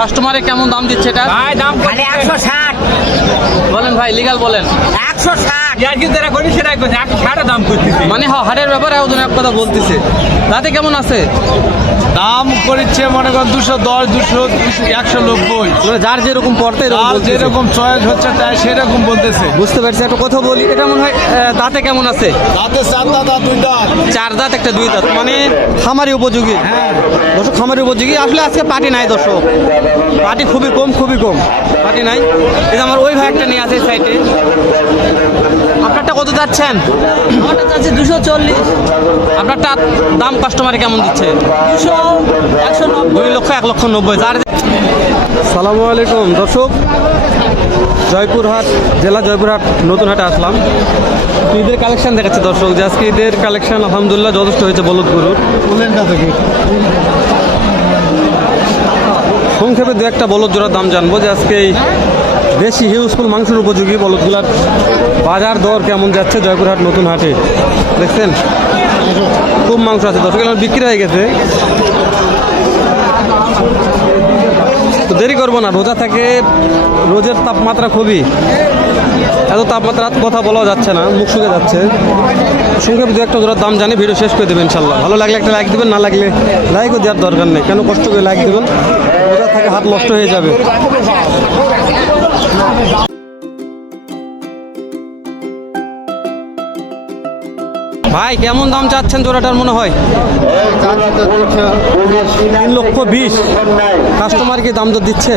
কাস্টমারে কেমন দাম দিচ্ছে এটা? ভাই দাম খালি 160 বলেন ভাই, লিগাল বলেন। 160 ইয়ার কি যারা করি সেটাই করছে, 160 দাম করতেছি। মানে হাটের ব্যাপারে ওজন এক কথা বলতেছে। তাতে কেমন আছে? দাম করেছে মনে করেন 210, 200, 190। মানে যার যেরকম পড়তে আর যেরকম চয়েস হচ্ছে তাই সেরকম বলতেছে। বুঝতে পারছি। একটা কথা বলি, এটা মনে হয় দাঁতে কেমন আছে? দাঁতে 4 দাঁত আর 2 দাঁত। 4 দাঁত একটা 2 দাঁত, মানে খামারি উপযোগী। হ্যাঁ দর্শক খামারি উপযোগী। আসলে আজকে পাটি নাই দর্শক, পাটি খুবই কম পাটি নাই। এই যে আমার ওই ভাই একটা নিয়ে আছে এই সাইডে। আপনারটা কত যাচ্ছেন? আমারটা যাচ্ছে 240 আপনারটা দাম কাস্টমারে কেমন দিচ্ছে? 200 190 2 লক্ষ 1,90,000। যার সালামু আলাইকুম দর্শক, জয়পুরহাট জেলা জয়পুরহাট নতুন হাটে আসলাম। ঈদের কালেকশন দেখাচ্ছে দর্শক, যে আজকে ঈদের কালেকশন আলহামদুলিল্লাহ যথেষ্ট হয়েছে বলদ গরুর। সংক্ষেপে দু একটা বলদ জোড়ার দাম জানবো, যে আজকে এই বেশি হিউজফুল মাংসের উপযোগী বলদগুলার বাজার দর কেমন যাচ্ছে জয়পুরহাট নতুন হাটে। দেখছেন খুব মাংস আছে দর্শক, এগুলো বিক্রি হয়ে গেছে। তো দেরি করবো না, রোজা থাকে, রোজের তাপমাত্রা খুবই, এত তাপমাত্রার কথা বলা যাচ্ছে না, মুখ শুকে যাচ্ছে। সংক্ষেপে দু একটা জোড়ার দাম জানি, ভিডিও শেষ করে দেবেন ইনশাল্লাহ। ভালো লাগলে একটা লাইক দেবেন, না লাগলে লাইকও দেওয়ার দরকার নেই, কেন কষ্ট করে লাইক দেবেন, রোজা থাকে হাত নষ্ট হয়ে যাবে। ভাই কেমন দাম চাচ্ছেন জোড়াটার মনে হয়? 3,20,000। কাস্টমার কি দাম দর দিচ্ছে?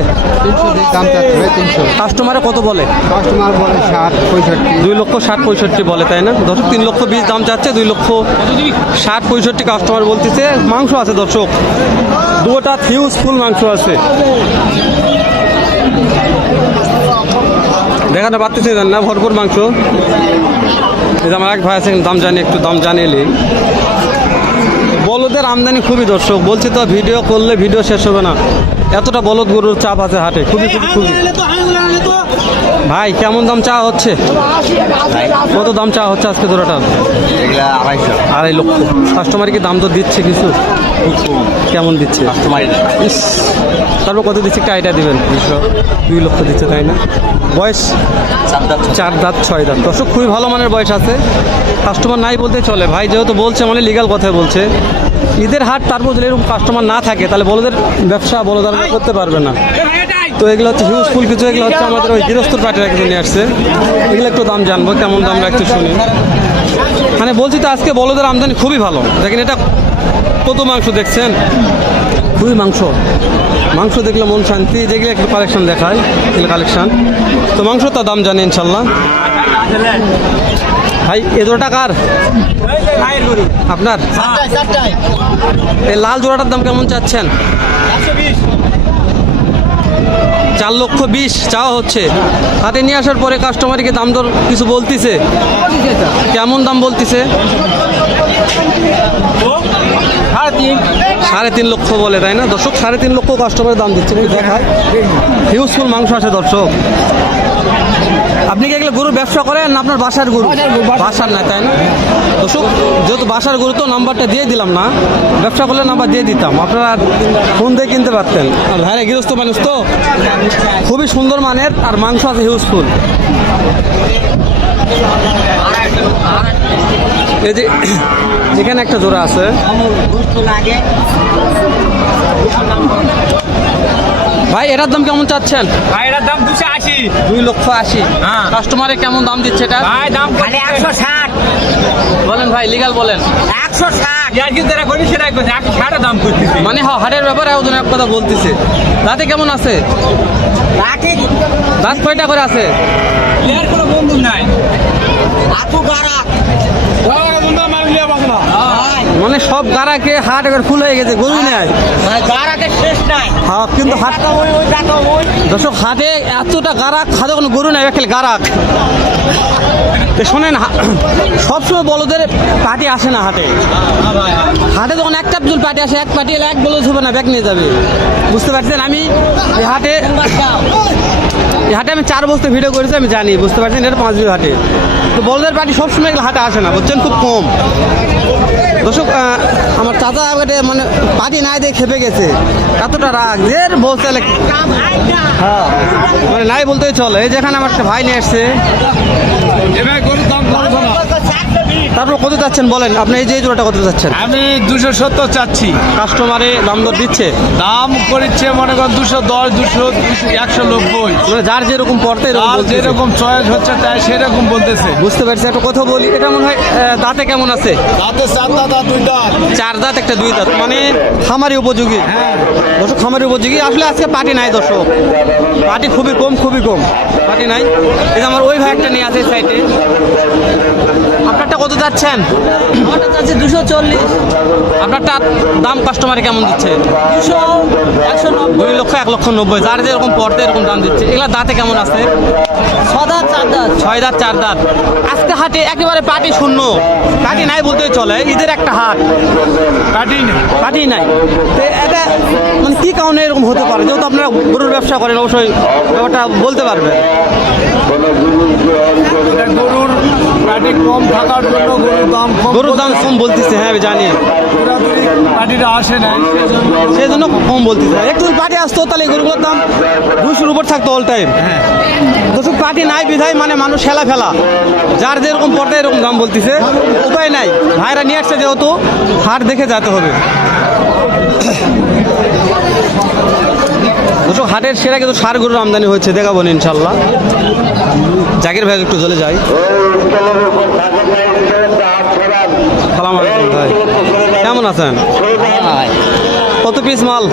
দাম চাচ্ছে ভাই 300। কাস্টমারে কত বলে? কাস্টমার বলে 60-65। 2,60,65 বলে, তাই না দর্শক? 3,20,000 দাম চাচ্ছে, 2,60,65 কাস্টমার বলতেছে। মাংস আছে দর্শক, দুটা হিউজফুল মাংস আছে, দেখাতে পারতেছে না, ভরপুর মাংস। এই যে আমার এক ভাই আছে, দাম জানি, একটু দাম জানিয়ে। বলদের আমদানি খুবই দর্শক, বলছি তো ভিডিও করলে ভিডিও শেষ হবে না, এতটা বলদ গরুর চাপ আছে হাটে, খুবই। ভাই কেমন দাম চাওয়া হচ্ছে? কত দাম চাওয়া হচ্ছে আজকে জোড়াটার? 2.5 লক্ষ। কাস্টমার কি দাম তো দিচ্ছে কিছু? কেমন দিচ্ছে? ইস, তারপর কত দিচ্ছে একটা আইডিয়া দিবেন? 2 লক্ষ দিচ্ছে, তাই না? বয়স 4 দাঁত 6 দাঁত। দর্শক খুবই ভালো মানের বয়স আছে, কাস্টমার নাই বলতে চলে। ভাই যেহেতু বলছে মানে লিগাল কথাই বলছে। ঈদের হাট, তারপর যদি এরকম কাস্টমার না থাকে তাহলে বলদের ব্যবসা বলদার করতে পারবে না। তো এগুলো হচ্ছে হিউজফুল কিছু, এগুলো হচ্ছে আমাদের ওই গৃহস্থর পার্টিরা কিছু নিয়ে আসছে, এগুলো একটু দাম জানবো, কেমন দাম রাখতে শুনি। মানে বলছি তো আজকে বলদের আমদানি খুবই ভালো। দেখেন এটা কত মাংস দেখছেন, খুবই মাংস দেখলে মন শান্তি। যেগুলো একটু কালেকশন দেখায়, এগুলো কালেকশন। তো মাংস তার দাম জানি ইনশাল্লাহ। ভাই এ জোড়াটা কার? আপনার? এই লাল জোড়াটার দাম কেমন চাচ্ছেন? 4,20,000 চাওয়া হচ্ছে। হাতে নিয়ে আসার পরে কাস্টমারকে দাম দর কিছু বলতেছে? কেমন দাম বলতেছে? 3.5 লক্ষ বলে, তাই না দর্শক? 3.5 লক্ষ কাস্টমারের দাম দিচ্ছে। দেখায় হিউজফুল মাংস আছে দর্শক। আপনি কি এগুলো গরুর ব্যবসা করেন না আপনার বাসার গরু? বাসার না, তাই না দর্শক? যেহেতু বাসার গরু তো নাম্বারটা দিয়ে দিলাম না, ব্যবসা করলে নাম্বার দিয়ে দিতাম, আপনারা ফোন দিয়ে কিনতে পারতেন। আর ভাইরা গৃহস্থ মানুষ তো, খুবই সুন্দর মানের, আর মাংস আছে হিউজফুল। এই যে এখানে একটা জোড়া আছে, ভাই এটার দাম কেমন চাচ্ছেন? ভাই এটার দাম 280। 2,80,000। হ্যাঁ। কাস্টমারে কেমন দাম দিচ্ছে এটা? ভাই দাম খালি 160 বলেন ভাই, লিগাল বলেন। 160 ইয়ার কি যারা করি সেটাই করছে, 160 দাম করতেছি। মানে হাটের ব্যাপারে ওজন এক কথা বলতেছে। দাঁতে কেমন আছে? দাঁত কয়টা করে আছে? ইয়ার কোনো বন্ধু নাই। মানে সব গাড়াকে হাট এবার ফুল হয়ে গেছে, গরু নেয়। হ্যাঁ, কিন্তু হাট দর্শক হাটে এতটা গারাক, হাতে কোনো গরু নেই, খেলে গারাক। তো শোনেন, সবসময় বলদের পার্টি আসে না হাটে। হাটে যখন একটা জুল পার্টি আসে, এক পার্টি এলে এক বলদ হবে না, ব্যাগ নিয়ে যাবে। বুঝতে পারছেন? আমি এই হাটে আমি 4 বছর ভিডিও করেছি, আমি জানি, বুঝতে পারছেন? এটা 5 হাটে। তো বলদের পার্টি সবসময় হাটে আসে না, বুঝছেন, খুব কম। দর্শক আমার চাচা আগে মানে পাটি নাই দিয়ে খেপে গেছে, এতটা রাগ যে বলতে হ্যাঁ মানে নাই বলতেই চলে। এই যেখানে আমার একটা ভাই নিয়ে আসছে, এবার গরুর দাম কত না? তারপর কত চাচ্ছেন বলেন আপনি? এই যে জোড়াটা কত চাচ্ছেন? আমি 270 চাচ্ছি। কাস্টমারে দাম দর দিচ্ছে? দাম করেছে মনে করেন 210, 200, 190। মানে যার যেরকম পড়তে আর যেরকম চয়েস হচ্ছে তাই সেরকম বলতেছে। বুঝতে পারছি। একটা কথা বলি, এটা মনে হয় দাঁতে কেমন আছে? দাঁতে 4 দাঁত আর 2 দাঁত। 4 দাঁত একটা 2 দাঁত, মানে খামারি উপযোগী। হ্যাঁ দর্শক খামারি উপযোগী। আসলে আজকে পাটি নাই দর্শক, পাটি খুবই কম পাটি নাই। এই যে আমার ওই ভাই একটা নিয়ে আছে সাইডে। আপনারটা কত যাচ্ছেন? আমারটা চাচ্ছে 240, আপনারটা দাম কাস্টমারে কেমন দিচ্ছে? 200, 190, 2 লক্ষ 1,90,000। যার যেরকম পড়তে এরকম দাম দিচ্ছে। এগুলা দাঁতে কেমন আছে? 6 দাঁত, 4 দাঁত। 6 দাঁত 4 দাঁত। আজকে হাটে একেবারে পাটি শূন্য, পাটি নাই বলতেই চলে। ঈদের একটা হাট, কাটি না। পাটি নাই। তো এটা মানে কি কারণে এরকম হতে পারে? যেহেতু আপনারা গরুর ব্যবসা করেন, অবশ্যই ব্যাপারটা বলতে পারবেন। এটা গরুর কাটি কম থাকার জন্য গরুর দাম কম বলতেছে, হ্যাঁ আমি জানি, পুরাপুরি কাটিটা আসে নাই সেই জন্য কম বলতেছে। একটু পাটি আসতো তাহলে গরুগুলোর দাম 200-র উপর থাকতো অল টাইম। দর্শক পাটি নাই বিধায় মানে মানুষ হেলা ফেলা, যার যেরকম পড়তে এরকম দাম বলতেছে। উপায় নাই, ভাইরা নিয়ে আসছে যেহেতু হাট দেখে যেতে হবে। দর্শক হাটের সেরা কিন্তু ষাঁড় গরুর আমদানি হয়েছে, দেখাবো না ইনশাল্লাহ। জাকির ভাই একটু চলে যাই। সালাম আলাইকুম ভাই, কেমন আছেন? কত পিস মাল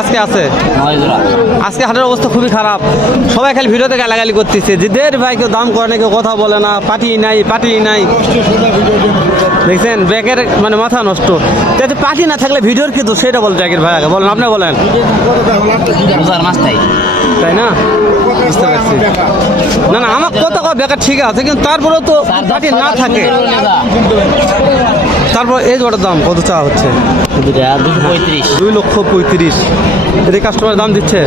আজকে আছে? আজকে হাটের অবস্থা খুবই খারাপ, সবাই খালি ভিডিওতে গালাগালি করতেছে যে দের ভাই কেউ দাম করে না, কেউ কথা বলে না, পাটি নাই। দেখছেন ব্যাগের মানে মাথা নষ্ট। তাতে পাটি না থাকলে ভিডিওর কিন্তু সেটা বল জাকির ভাই, আগে বলেন, আপনি বলেন। তাই না? বুঝতে পারছি। না আমার কথা বেকার ঠিক আছে, কিন্তু তারপরেও তো পাটি না থাকে। তারপর এই জোড়ার দাম কত চাওয়া হচ্ছে? 2,35,000। এদিকে কাস্টমার দাম দিচ্ছে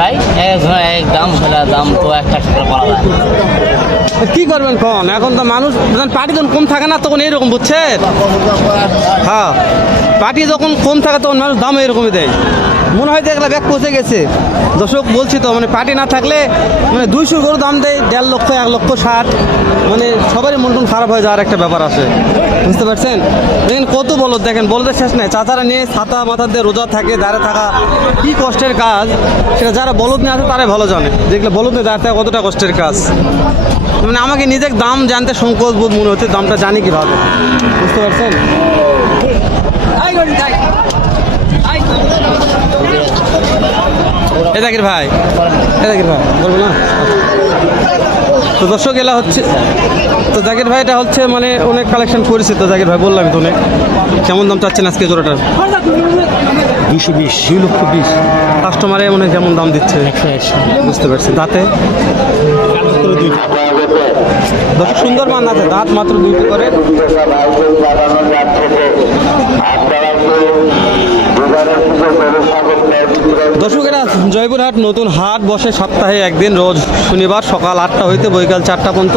ভাই দাম তো একটা বলা যায়। কি করবেন কন? এখন তো মানুষ যখন পার্টি যখন কম থাকে না তখন এইরকম, বুঝছেন? হ্যাঁ, পার্টি যখন কম থাকে তখন মানুষ দাম এরকমই দেয়। মনে হয় দেখলে ব্যাগ পচে গেছে। দর্শক বলছি তো, মানে পার্টি না থাকলে মানে 200 গরু দাম দেয় 1.5 লক্ষ, 1,60,000। মানে সবারই মন খারাপ হয়ে যাওয়ার একটা ব্যাপার আসে, বুঝতে পারছেন? দেখেন কত বলদ, দেখেন বলদের শেষ নাই। চাচারা নিয়ে ছাতা মাথা দিয়ে রোজা থাকে, দাঁড়িয়ে থাকা কি কষ্টের কাজ, সেটা যারা বলদ নিয়ে আসে তারাই ভালো জানে। দেখলে বলদ নিয়ে দাঁড়িয়ে থাকা কতটা কষ্টের কাজ। মানে আমাকে নিজের দাম জানতে সংকোচ বোধ মনে হচ্ছে, দামটা জানি কীভাবে, বুঝতে পারছেন? এ জাকির ভাই বলবো না। তো দর্শক এলা হচ্ছে, তো জাকির ভাই এটা হচ্ছে মানে অনেক কালেকশন করেছে। তো জাকির ভাই বললাম তো অনেক। কেমন দাম চাচ্ছেন আজকে জোড়াটার? 2,20,000। কাস্টমারে মনে হয় কেমন দাম দিচ্ছে? 180। বুঝতে পারছি। দাঁতে দর্শক সুন্দর মান আছে, দাঁত মাত্র 2টি করে। দর্শকেরা, জয়পুরহাট নতুন হাট বসে সপ্তাহে একদিন, রোজ শনিবার সকাল 8টা হইতে বৈকাল 4টা পর্যন্ত।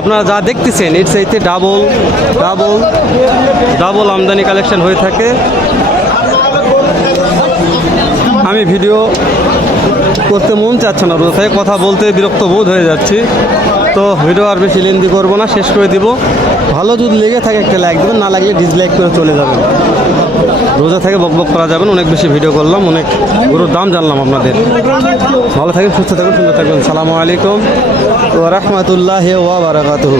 আপনারা যা দেখতেছেন এর চাইতে ডাবল আমদানি কালেকশন হয়ে থাকে। আমি ভিডিও করতে মন চাচ্ছে না, রোজ থেকে কথা বলতে বিরক্ত বোধ হয়ে যাচ্ছি। তো ভিডিও আর বেশি লেন্দি করবো না, শেষ করে দিব। ভালো যদি লেগে থাকে একটা লাইক দেবেন, না লাগলে ডিসলাইক করে চলে যাবেন। রোজা থেকে বকবক করা যাবেন, অনেক বেশি ভিডিও করলাম, অনেক গরুর দাম জানলাম আপনাদের। ভালো থাকেন, সুস্থ থাকুন, সুন্দর থাকবেন। সালামু আলাইকুম ওয়া রাহমাতুল্লাহি ওয়া বারাকাতুহু।